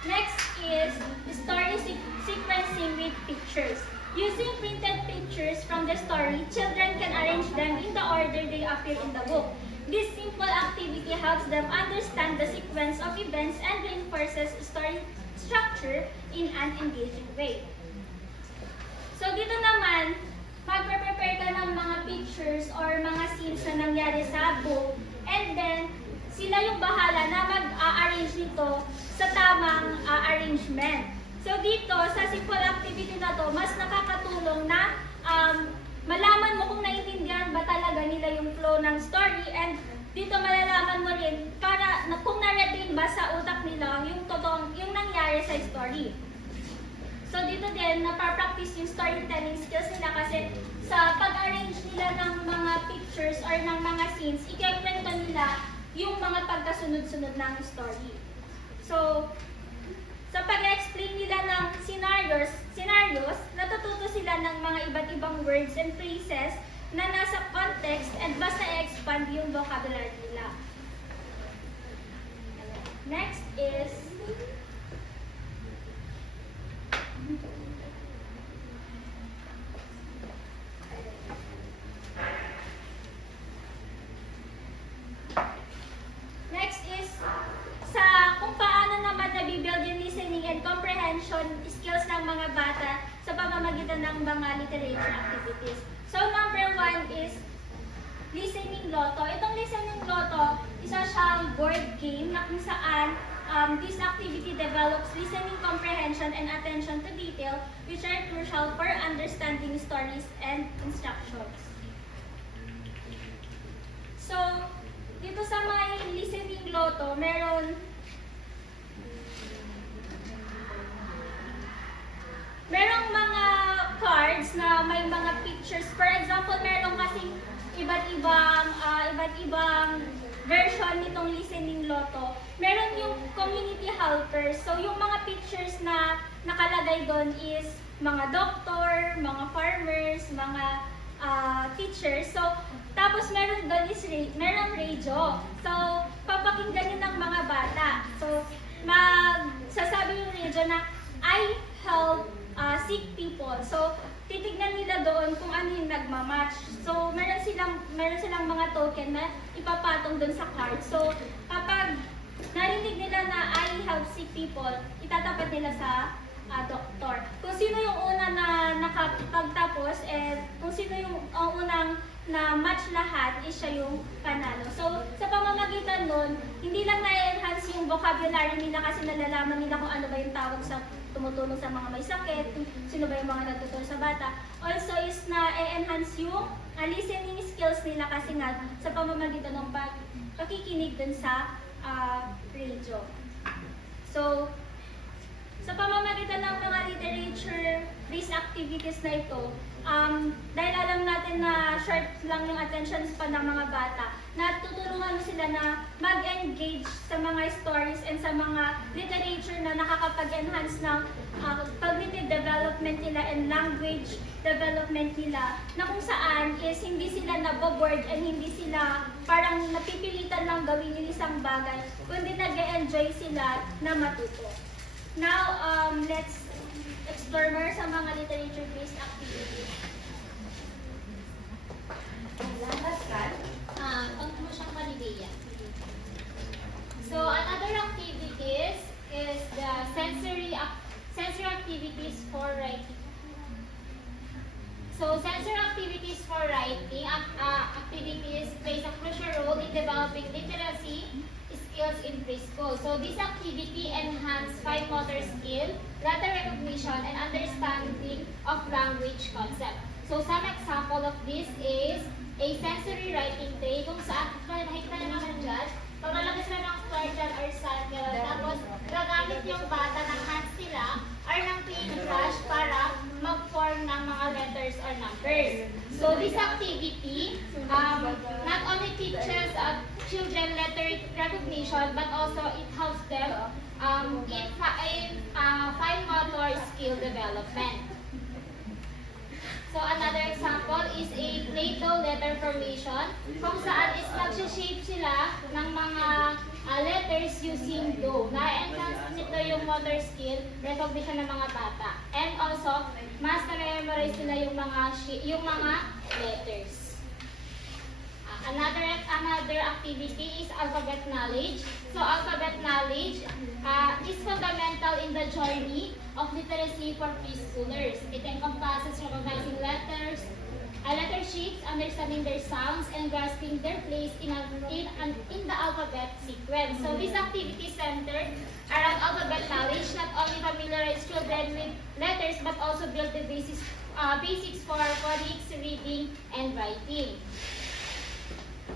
Next is story sequencing with pictures. Using printed pictures from the story, children can arrange them in the order they appear in the book. This simple activity helps them understand the sequence of events and reinforces story structure in an engaging way. So dito naman, magpe-prepare ka ng mga pictures or mga scenes na nangyari sa book, and then sila yung bahala na mag-arrange nito sa tamang arrangement. So dito, sa simple activity na to, mas nakakatulong na malaman mo kung naiintindihan ba talaga nila yung flow ng story, and dito malalaman mo rin para kung na-retain ba sa utak nila yung totoong, yung nangyari sa story. So dito din, napapractice yung storytelling skills nila kasi sa pag-arrange nila ng mga pictures or ng mga scenes, ikikwento nila yung mga pagkasunod-sunod ng story. So, sa pag-explain nila ng scenarios, natututo sila ng mga iba't ibang words and phrases na nasa context and basta i-expand yung vocabulary nila. Next is kung paano naman nabibuild yung listening and comprehension skills ng mga bata sa pamamagitan ng mga literature activities. So number 1 is listening lotto. Itong listening lotto, isa siyang board game na kung saan this activity develops listening comprehension and attention to detail, which are crucial for understanding stories and instructions. So, dito sa may listening lotto, merong mga cards na may mga pictures. For example, meron kasing iba't ibang version nitong listening lotto. Meron yung community helpers. So, yung mga pictures na nakalagay doon is mga doctor, mga farmers, mga teachers. So, tapos meron doon is merong radio. So, papakinggan yun ng mga bata. So, magsasabi yung radio na, I help sick people. So, titignan nila doon kung ano yung nagmamatch. So, meron silang mga token na ipapatong doon sa card. So, kapag narinig nila na I help sick people, itatapat nila sa doktor. Kung sino yung una na nakapagtapos, and kung sino yung unang na match lahat, is siya yung panalo. So, sa pamamagitan nun, hindi lang na-enhance yung vocabulary nila kasi nalalaman nila kung ano ba yung tawag sa tumutulong sa mga may sakit, sino ba yung mga nagtutulong sa bata. Also is na-enhance yung listening skills nila kasi nga sa pamamagitan ng pakikinig dun sa radio. So, sa pamamagitan ng mga literature-based activities na ito, dahil alam natin na short lang yung attention span ng mga bata, natutulungan sila na mag-engage sa mga stories and sa mga literature na nakakapag-enhance ng cognitive development nila and language development nila, na kung saan is hindi sila naboboard and hindi sila parang napipilitan lang gawin yung isang bagay, kundi nag-enjoy sila na matuto. Now, let's explore more sa mga literature-based activities. Salamat, Kat. Pag mo siyang Malibea. So, another activities is the sensory activities for writing. So, sensory activities for writing activities plays a crucial role in developing literacy skills in preschool. So, this activity enhances fine motor skill, letter recognition, and understanding of language concept. So, some example of this is a sensory writing tray, kung saan, nakikita na naman dyan, paglalagay sila ng square or circle, tapos gagamit yung bata ng hands nila or ng paintbrush para mag-form ng mga letters or numbers. So, this activity not only teaches children letter recognition, but also it helps them in fine motor skill development. So another example is a Play-Doh letter formation kung saan is nag-shape sila ng mga letters using dough. Na-enhance nito yung motor skill, recognition ng mga bata. And also, mas na-memorize nila yung mga letters. Another activity is alphabet knowledge. So alphabet knowledge is fundamental in the journey of literacy for preschoolers. It encompasses recognizing letters, letter shapes, understanding their sounds, and grasping their place in the alphabet sequence. So this activity is centered around alphabet knowledge, not only familiarize children with letters, but also build the basics for phonics, reading, and writing.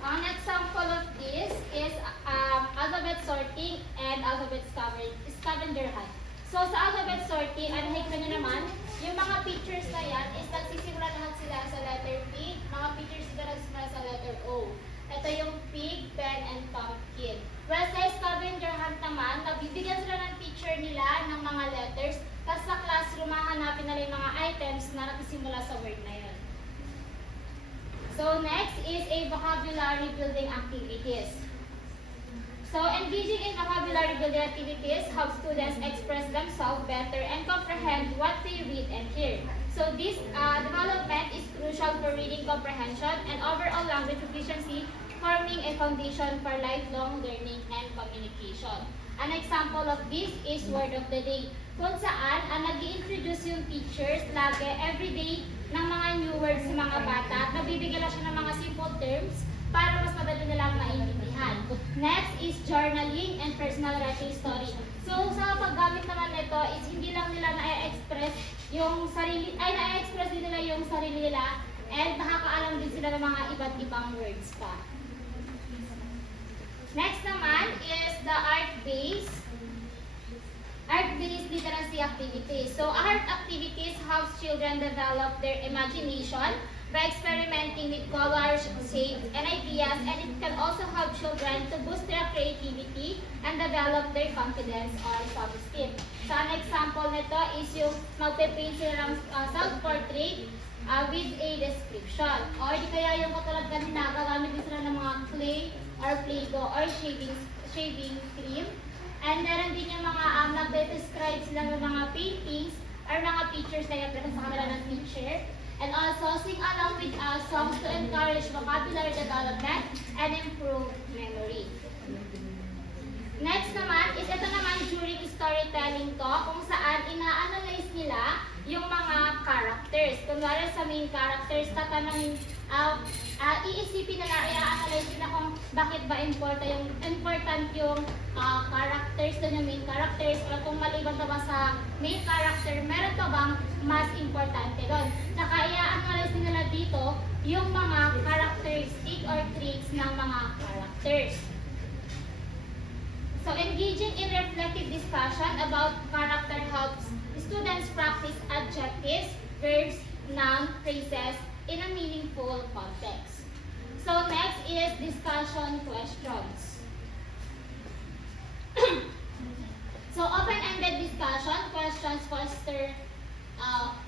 An example of this is alphabet sorting and alphabet scavenger hunt. So sa alphabet sorting, nakikita nyo naman, yung mga pictures na yan is nagsisimula lahat sila sa letter P, mga pictures sila nagsisimula sa letter O. Ito yung pig, pen, and pumpkin. Well, sa scavenger hunt naman, nabibigyan sila ng picture nila ng mga letters, tapos sa classroom, hahanapin nila yung mga items na nagsisimula sa word na yun. So next is a vocabulary building activities. So engaging in vocabulary building activities helps students express themselves better and comprehend what they read and hear. So this development is crucial for reading comprehension and overall language proficiency, forming a foundation for lifelong learning and communication. An example of this is Word of the Day, kung saan nag-i-introduce yung teachers lagi everyday ng mga new words sa mga bata at nabibigyan lang siya ng mga simple terms para mas madali nilang maintindihan. Next is journaling and personal writing story. So sa paggamit naman nito is hindi lang nila na-express yung sarili, na-express din nila yung sarili nila and nakakaalam din sila ng mga iba't ibang words pa. Next naman is the art-based literacy activities. So art activities helps children develop their imagination by experimenting with colors, shapes, and ideas, and it can also help children to boost their creativity and develop their confidence or self-esteem. So an example nito is yung magpe-paint sila ng self-portrait with a description. Or di kaya yung katulad kanina, gagamit din sila ng mga clay or Play-Doh or shaving cream. And meron din yung mga nagde-describe sila ng mga paintings or mga pictures na i-present sa kanila ng teacher. And also, sing along with songs to encourage vocabulary development and improve memory. Next naman is ito naman during storytelling to, kung saan ina-analyze nila yung mga characters. Kunwari sa main characters, tatanungin, iisipin nila, i-analyze nila kung bakit ba important yung characters doon yung main characters, o kung maliban pa ba sa main character, meron pa bang mas importante doon. Saka i-analyze nila dito yung mga characteristic or traits ng mga characters. So engaging in reflective discussion about character helps students practice adjectives, verbs, noun, phrases in a meaningful context. So next is discussion questions. So open-ended discussion questions foster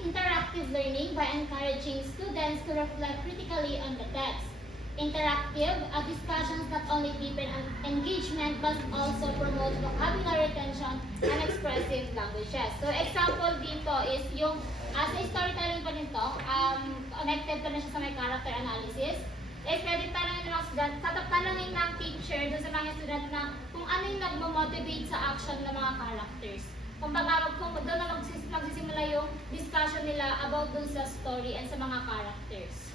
interactive learning by encouraging students to reflect critically on the text. Interactive discussions not only deepen engagement but also promote vocabulary retention and expressive languages. So example dito is yung sa storytelling pa nito, connected pa na siya sa may character analysis. Is pwede tanongin ng mga student, tanongin ng teacher doon sa mga student na kung ano yung nagmo-motivate sa action ng mga characters. Kung doon na magsisimula yung discussion nila about doon sa story and sa mga characters.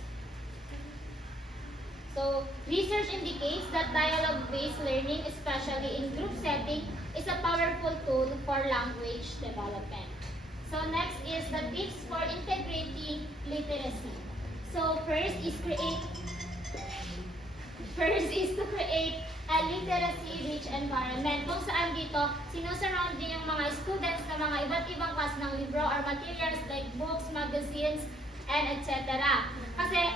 So, research indicates that dialogue-based learning, especially in group setting, is a powerful tool for language development. So, next is the tips for integrating literacy. So, first is to create a literacy-rich environment kung saan dito sinusurround din yung mga students na mga iba't ibang klase ng libro or materials like books, magazines, and etc. Kasi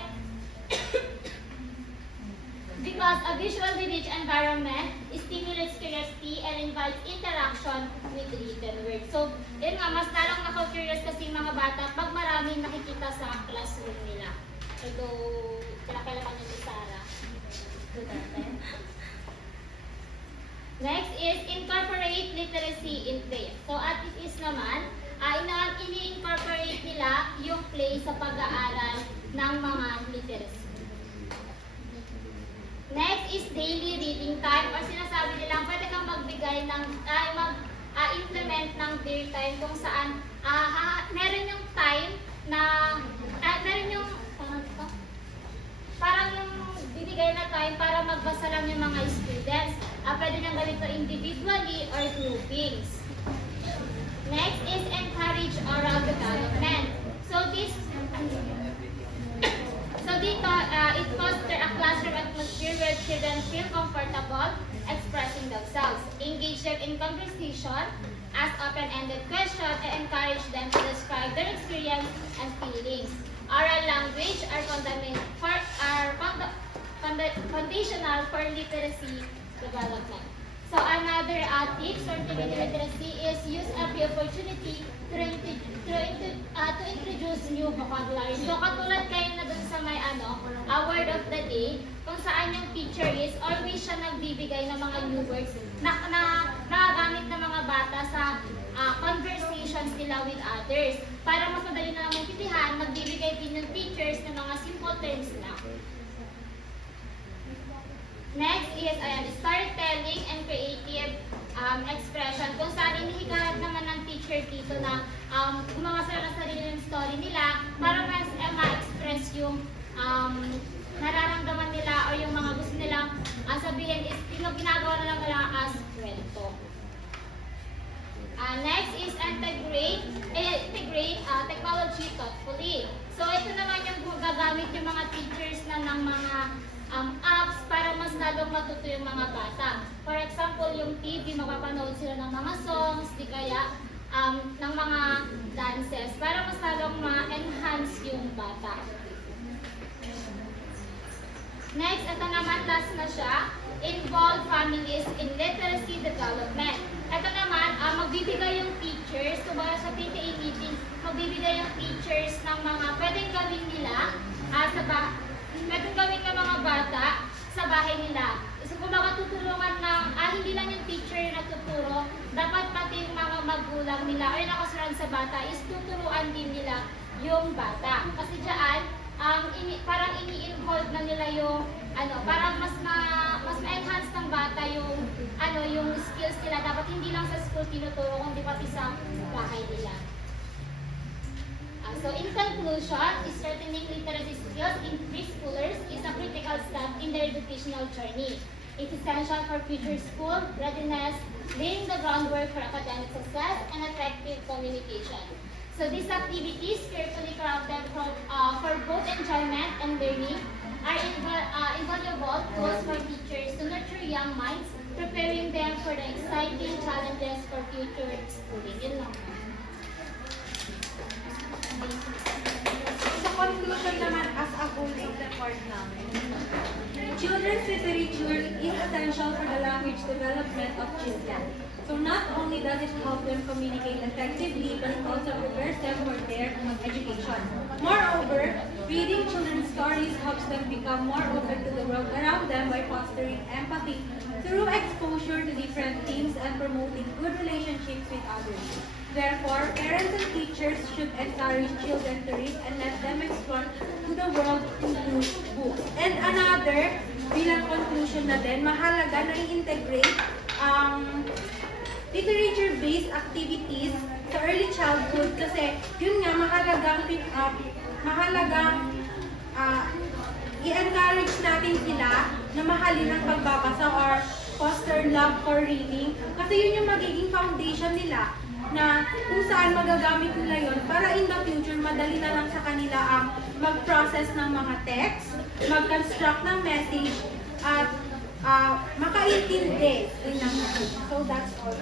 because a visually rich environment stimulates curiosity and invites interaction interaction with written words. So, yun nga, mas lalong naka-curious kasi mga bata pag maraming nakikita sa classroom nila. Ito, kinakailangan niyo ni Sarah. Next is incorporate literacy in play. So, at it is naman, ini-incorporate nila yung play sa pag-aaral ng mga literacy. Next is daily reading time, or sinasabi nila pwede kang magbigay ng implement ng day time kung saan meron yung time na meron yung parang yung binigay na time para magbasa lang yung mga students. Pwede nang gawin ito individually or groupings. Next is encourage oral development. So dito, it foster a classroom atmosphere where children feel comfortable expressing themselves. Engage them in conversation, ask open-ended questions, and encourage them to describe their experience and feelings. Oral language are foundational for literacy development. So another tips for literacy is use every opportunity to introduce new vocabulary. So katulad kayo na dun sa may word of the day, kung saan yung teacher is always siya nagbibigay ng mga new words na nagagamit ng mga bata sa conversations nila with others. Para mas madali na lang maintindihan, nagbibigay din yung teachers ng mga simple terms lang. Next is storytelling and creative expression. Kung saan inihigarap naman ng teacher dito na gumawa sila ng sarili ng story nila para mas ma-express yung nararamdaman nila o yung mga gusto nilang sabihin is ginagawa na lang nila as kwento. Next is integrate technology thoughtfully. So ito naman yung gagamit yung mga teachers na ng mga apps para mas lalong matuto yung mga bata. For example, yung TV, mapapanood sila ng mga songs, di kaya ng mga dances para mas lalong ma-enhance yung bata. Next, ito naman, last na siya, involve families in literacy development. Ito naman, magbibigay yung teachers, so sa PTA meeting, magbibigay yung teachers ng mga pwedeng gawin nila pwedeng gawin ng mga bata sa bahay nila. So kung makatutulungan ng, hindi lang yung teacher na tuturo, dapat pati yung mga magulang nila o yung nakasurround sa bata is tuturuan din nila yung bata. Kasi dyan, parang ini-involve na nila yung parang mas ma-enhance ng bata yung yung skills nila. Dapat hindi lang sa school tinuturo kundi pati sa bahay nila. So in conclusion, strengthening literacy skills in preschoolers is a critical step in their educational journey. It's essential for future school readiness, laying the groundwork for academic success and effective communication. So these activities, carefully crafted for both enjoyment and learning, are invaluable tools for teachers to nurture young minds, preparing them for the exciting challenges for future schooling. Yun lang. Sa conclusion naman, as a whole of the course namin, children's literature is essential for the language development of children. So not only does it help them communicate effectively, but it also prepares them for their education. Moreover, reading children's stories helps them become more open to the world around them by fostering empathy through exposure to different themes and promoting good relationships with others. Therefore, parents and teachers should encourage children to read and let them explore to the world through books. And another, bilang conclusion na din, mahalaga na i-integrate literature-based activities sa early childhood kasi yun nga mahalagang i-encourage natin sila na mahalin ang pagbabasa or foster love for reading kasi yun yung magiging foundation nila na kung saan magagamit nila yun para in the future madali na lang sa kanila ang mag-process ng mga text, mag-construct ng message at makaintindi. So that's all.